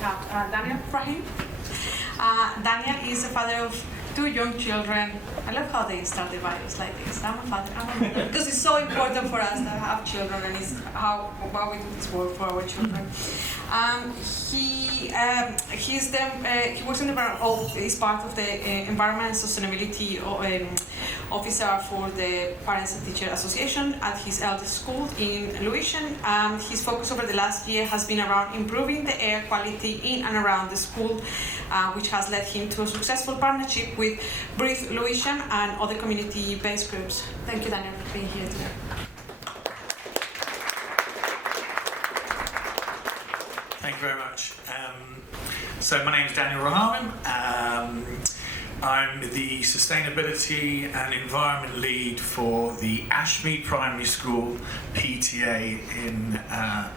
have Daniel Rahim. Daniel is the father of 2 young children. I love how they start the bios like this. I'm a father, I'm a mother. Because it's so important for us to have children, and it's how we do this work for our children. He works in the is part of the Environment and Sustainability Officer for the Parents and Teacher Association at his eldest school in Lewisham. His focus over the last year has been around improving the air quality in and around the school, which has led him to a successful partnership with Breathe Lewisham and other community-based groups. Thank you, Daniel, for being here today. Thank you very much. So my name is Daniel Rahamim. I'm the Sustainability and Environment Lead for the Ashmead Primary School PTA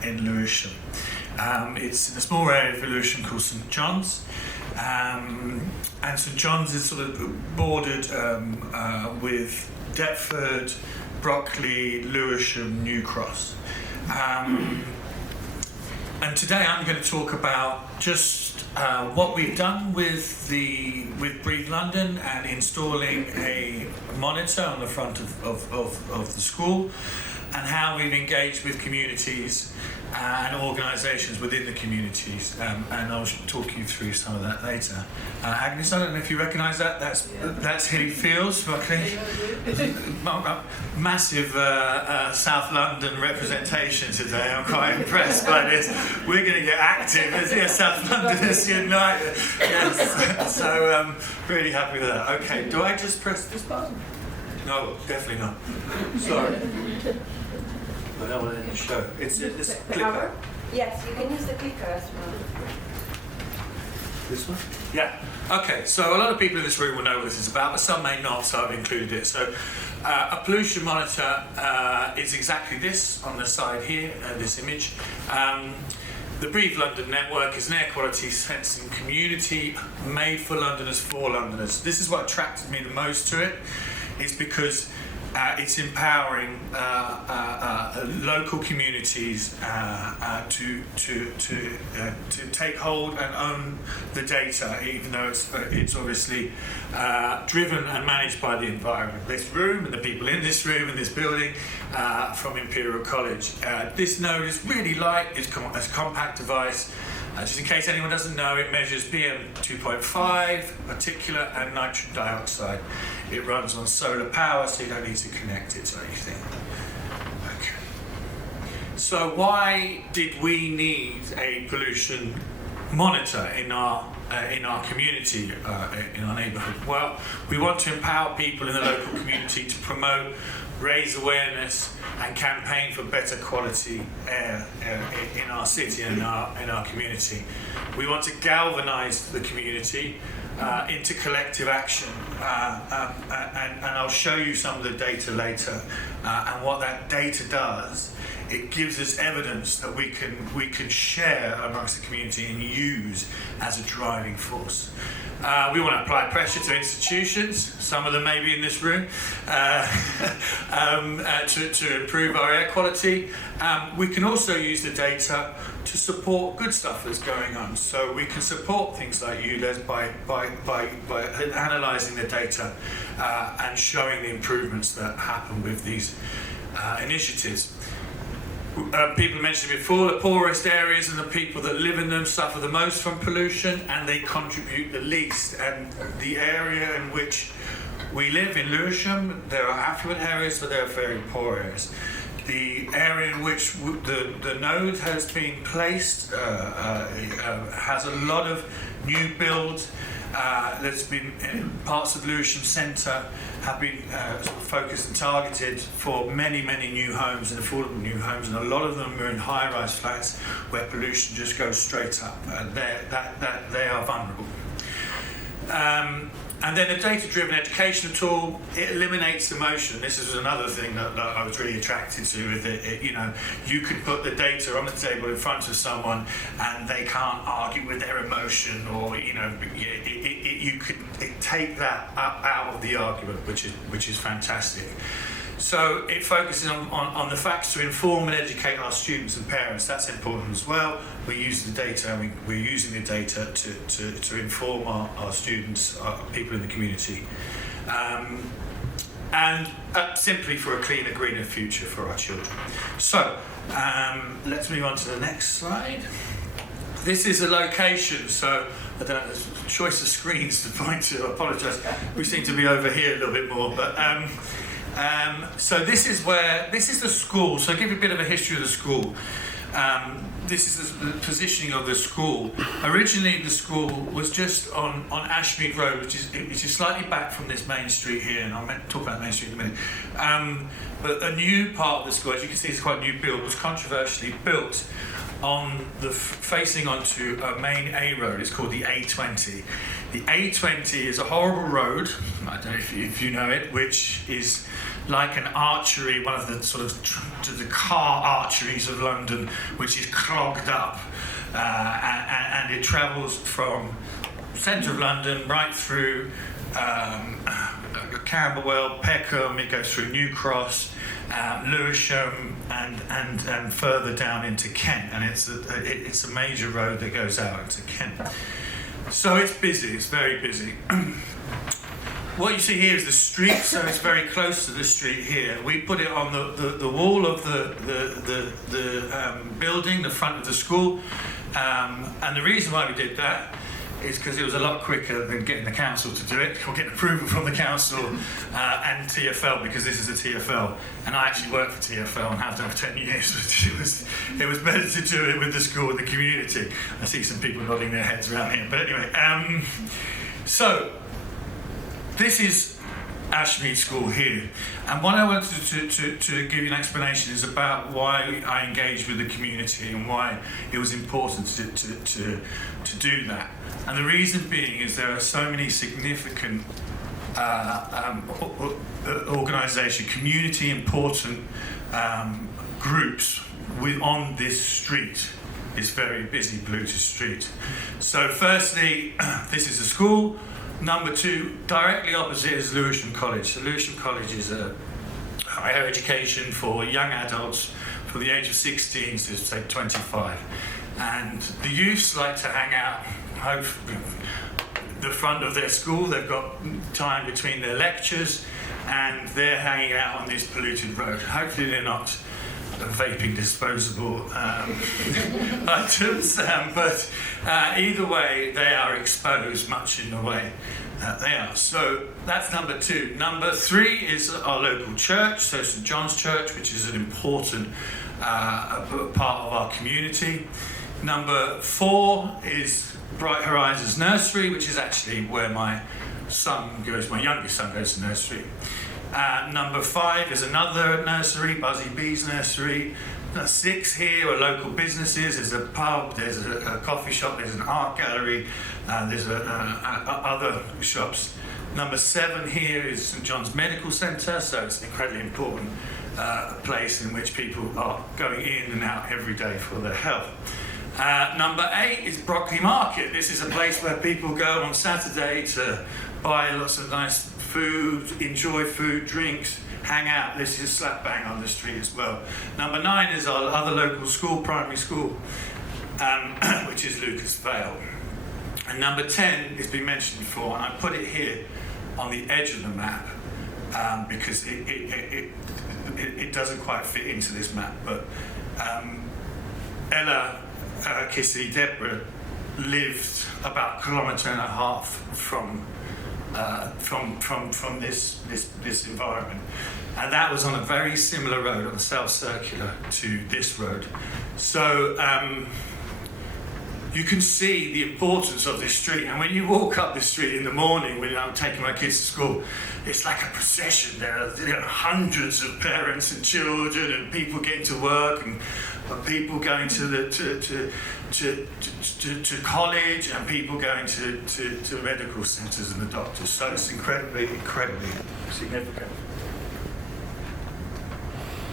in Lewisham. It's in a small area of Lewisham called St John's. And St John's is sort of bordered with Deptford, Brockley, Lewisham, New Cross. And today I'm going to talk about just what we've done with Breathe London and installing a monitor on the front of the school, and how we've engaged with communities and organisations within the communities, and I'll talk you through some of that later. Agnes, I don't know if you recognise that. That's Hilly Fields, okay. Massive South London representation today. I'm quite impressed by this. We're going to get active as South Londoners unite. Yes. So really happy with that. Okay, do I just press this button? No, definitely not. Sorry. I don't want to show. It's this clicker. Yes, you can use the clicker as well. This one? Yeah. Okay, so a lot of people in this room will know what this is about, but some may not, so I've included it. So a pollution monitor is exactly this on the side here, this image. The Breathe London network is an air quality sensing community made for Londoners, for Londoners. This is what attracted me the most to it. It's because it's empowering local communities to take hold and own the data, even though it's obviously driven and managed by the environment. This room and the people in this room and this building from Imperial College. This node is really light. It's a compact device. Just in case anyone doesn't know, it measures PM 2.5, particulate and nitrogen dioxide. It runs on solar power, so you don't need to connect it to anything. Okay. So why did we need a pollution monitor in our community, in our neighbourhood? Well, we want to empower people in the local community to promote, raise awareness and campaign for better quality air in our city and in our community. We want to galvanise the community into collective action, and I'll show you some of the data later. And what that data does, it gives us evidence that we can share amongst the community and use as a driving force. We want to apply pressure to institutions, some of them may be in this room, to improve our air quality. We can also use the data to support good stuff that's going on. So we can support things like ULEZ by analysing the data and showing the improvements that happen with these initiatives. People mentioned before, the poorest areas and the people that live in them suffer the most from pollution, and they contribute the least. And the area in which we live in Lewisham, there are affluent areas, but there are very poor areas. The area in which the node has been placed has a lot of new build. There's been parts of Lewisham Centre have been sort of focused and targeted for many new homes and affordable new homes, and a lot of them are in high-rise flats where pollution just goes straight up. They are vulnerable. And then a data-driven educational tool, it eliminates emotion. This is another thing that I was really attracted to with it. You could put the data on the table in front of someone and they can't argue with their emotion, or you could take that out of the argument, which is fantastic. So it focuses on the facts to inform and educate our students and parents. That's important as well. We use the data, and we're using the data to inform our students, people in the community. And simply for a cleaner, greener future for our children. So, let's move on to the next slide. This is a location, so I don't know, there's a choice of screens to point to, I apologise. We seem to be over here a little bit more, but so this is the school, so I'll give you a bit of a history of the school. This is the positioning of the school. Originally, the school was just on Ashmead Road, which is slightly back from this main street here, and I'll talk about Main Street in a minute. But a new part of the school, as you can see, it's quite a new build, was controversially built on facing onto a main A road. It's called the A20. The A20 is a horrible road. I don't know if you know it, which is like an archery, one of the sort of the car arteries of London, which is clogged up, and it travels from centre of London right through Camberwell, Peckham. It goes through New Cross, Lewisham, and further down into Kent, and it's a major road that goes out into Kent. So it's busy. It's very busy. What you see here is the street, so it's very close to the street here. We put it on the wall of the building, the front of the school, and the reason why we did that is because it was a lot quicker than getting the council to do it, or getting approval from the council and TfL, because this is a TfL, and I actually work for TfL and have done for 10 years, but it was better to do it with the school, with the community. I see some people nodding their heads around here, but anyway, so this is Ashmead School here, and what I wanted to give you an explanation is about why I engaged with the community and why it was important to do that. And the reason being is there are so many significant organisation, community important groups on this street. It's very busy Bluetooth street. So firstly, this is a school. Number two, directly opposite is Lewisham College. So Lewisham College is a higher education for young adults from the age of 16 to say 25. And the youths like to hang out the front of their school. They've got time between their lectures and they're hanging out on this polluted road. Hopefully they're not vaping disposable items, but either way they are exposed much in the way they are. So that's number two. Number three is our local church, so St John's Church, which is an important part of our community. Number four is Bright Horizons Nursery, which is actually where my youngest son goes to nursery. Number five is another nursery, Buzzy Bee's nursery. 6 here are local businesses. There's a pub, there's a coffee shop, there's an art gallery, there's other shops. Number 7 here is St John's Medical Centre, so it's an incredibly important place in which people are going in and out every day for their health. Number 8 is Brockley Market. This is a place where people go on Saturday to buy lots of nice food, enjoy food, drinks, hang out. This is slap bang on the street as well. Number 9 is our other local school, primary school, which is Lucas Vale. And number 10 has been mentioned before, and I put it here on the edge of the map because it doesn't quite fit into this map, but Ella, Kissy, Deborah lived about 1.5 kilometres from this environment, and that was on a very similar road, on the South Circular, to this road. So you can see the importance of this street, and when you walk up this street in the morning when I'm taking my kids to school, it's like a procession. There are hundreds of parents and children and people getting to work and people going to college and people going to medical centres and the doctors. So it's incredibly significant.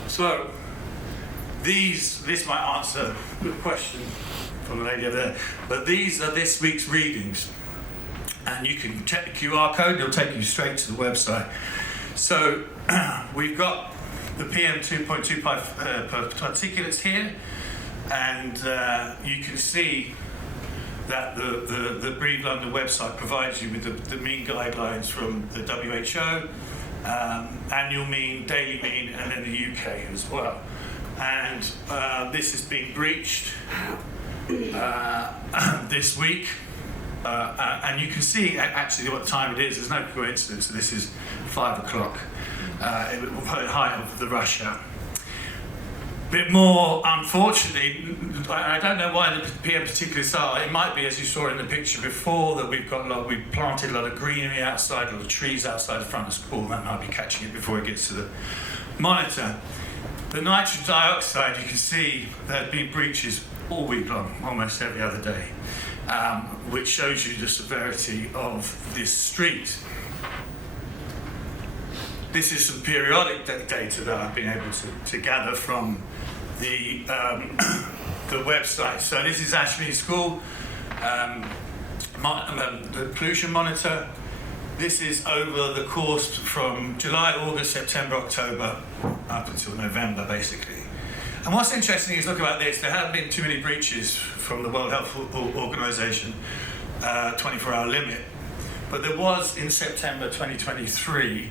So this might answer the question from the lady over there, but these are this week's readings, and you can check the QR code. It'll take you straight to the website. So we've got the PM 2.25 particulates here, and you can see that the Breathe London website provides you with the mean guidelines from the WHO, annual mean, daily mean, and then the UK as well. And this has been breached this week. And you can see actually what time it is. There's no coincidence. This is 5 o'clock. It will put height of the rush hour. Bit more, unfortunately, I don't know why the PM particulars are. It might be, as you saw in the picture before, that we've planted a lot of greenery outside, a lot of trees outside the front of school. That might be catching it before it gets to the monitor. The nitrogen dioxide, you can see there have been breaches all week long, almost every other day, which shows you the severity of this street. This is some periodic data that I've been able to gather from the website. So this is Ashmead School, the pollution monitor. This is over the course from July, August, September, October, up until November, basically. And what's interesting is, look about this, there haven't been too many breaches from the World Health Organization 24-hour limit, but there was in September 2023,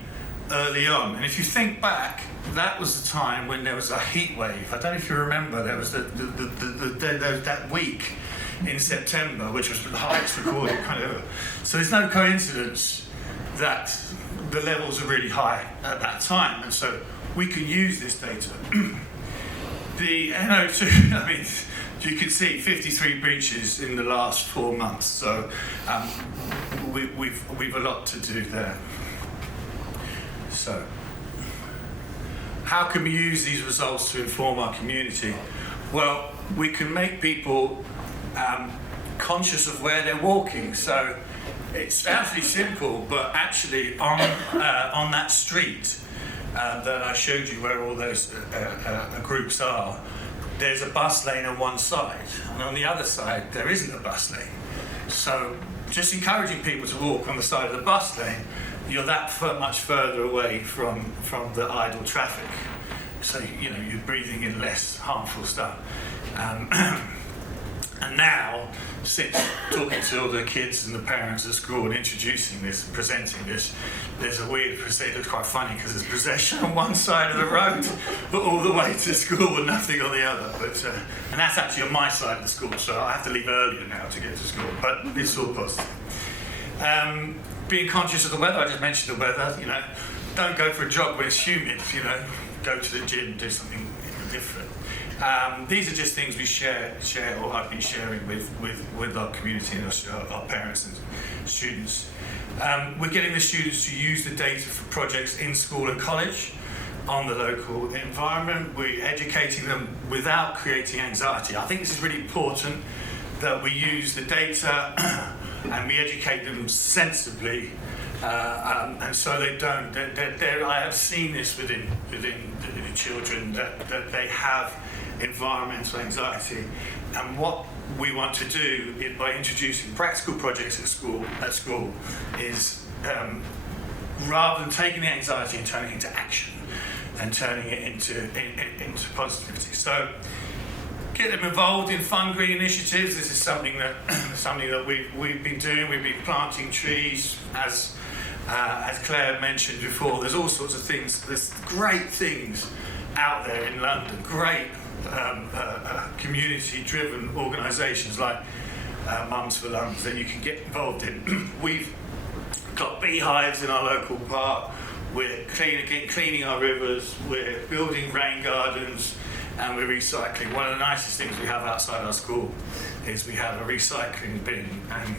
early on. And if you think back, that was the time when there was a heat wave. I don't know if you remember, there was that week in September, which was the highest recorded kind of ever. So there's no coincidence that the levels are really high at that time, and so we can use this data. The NO2, I mean, you can see 53 breaches in the last 4 months, so we've a lot to do there. So, how can we use these results to inform our community? Well, we can make people conscious of where they're walking. So, it sounds really simple, but actually on that street that I showed you where all those groups are, there's a bus lane on one side, and on the other side there isn't a bus lane. So just encouraging people to walk on the side of the bus lane, you're that much further away from the idle traffic. So you know you're breathing in less harmful stuff. And now, since talking to all the kids and the parents at school and introducing this, presenting this, there's a weird, it looks quite funny because there's procession on one side of the road, but all the way to school and nothing on the other. But and that's actually on my side of the school, so I have to leave earlier now to get to school. But it's all positive. Being conscious of the weather, I just mentioned the weather. You know, don't go for a jog when it's humid. You know, go to the gym, do something different. These are just things we share, or I've been sharing with our community and our parents and students. We're getting the students to use the data for projects in school and college on the local environment. We're educating them without creating anxiety. I think this is really important that we use the data and we educate them sensibly, and so they don't. I have seen this within the children that they have environmental anxiety, and what we want to do by introducing practical projects at school is rather than taking the anxiety and turning it into action and turning it into positivity. So get them involved in fun green initiatives. This is something that we've been doing. We've been planting trees, as Claire mentioned before. There's all sorts of things. There's great things out there in London. Great community-driven organisations like Mums for Lungs that you can get involved in. We've got beehives in our local park. We're cleaning our rivers. We're building rain gardens, and we're recycling. One of the nicest things we have outside our school is we have a recycling bin, and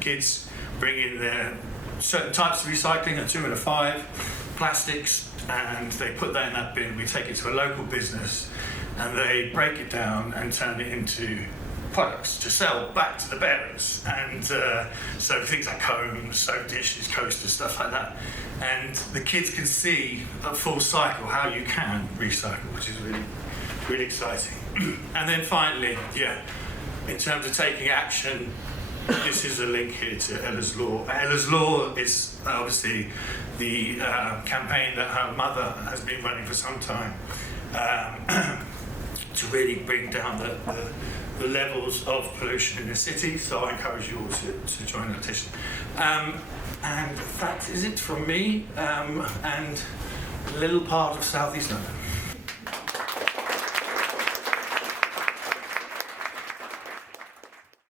kids bring in their certain types of recycling, a 2 and a 5, plastics, and they put that in that bin. We take it to a local business, and they break it down and turn it into products to sell back to the bearers. And so things like combs, soap dishes, coasters, stuff like that. And the kids can see a full cycle, how you can recycle, which is really, really exciting. And then finally, in terms of taking action, this is a link here to Ella's Law. Ella's Law is obviously the campaign that her mother has been running for some time to really bring down the levels of pollution in the city. So I encourage you all to join the petition. And that is it from me and a little part of South East London.